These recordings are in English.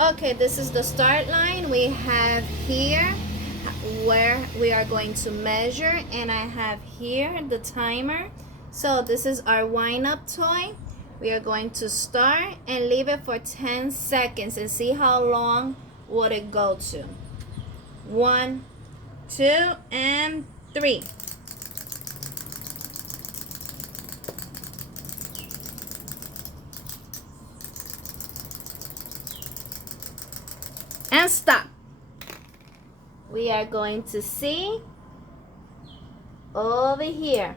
Okay, this is the start line. We have here where we are going to measure, and I have here the timer. So this is our wind-up toy. We are going to start and leave it for 10 seconds and see how long would it go to. 1, 2, and 3. And stop. We are going to see over here.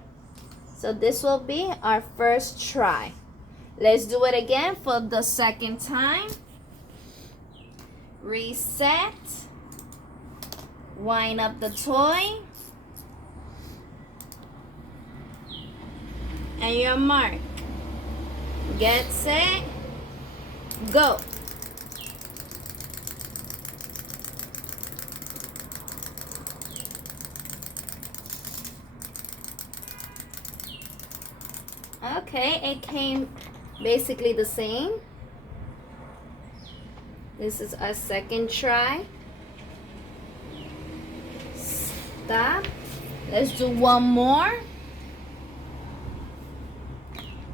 So this will be our first try. Let's do it again for the second time. Reset. Wind up the toy. And your mark. Get set. Go. Okay, it came basically the same. This is our second try. Stop. Let's do one more.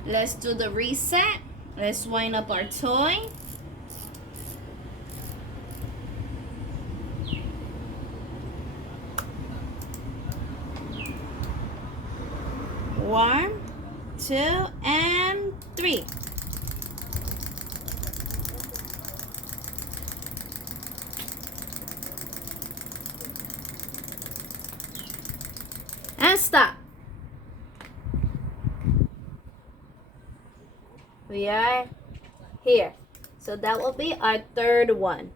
Let's do the reset. Let's wind up our toy. One, 2, and 3. And stop. We are here. So that will be our third one.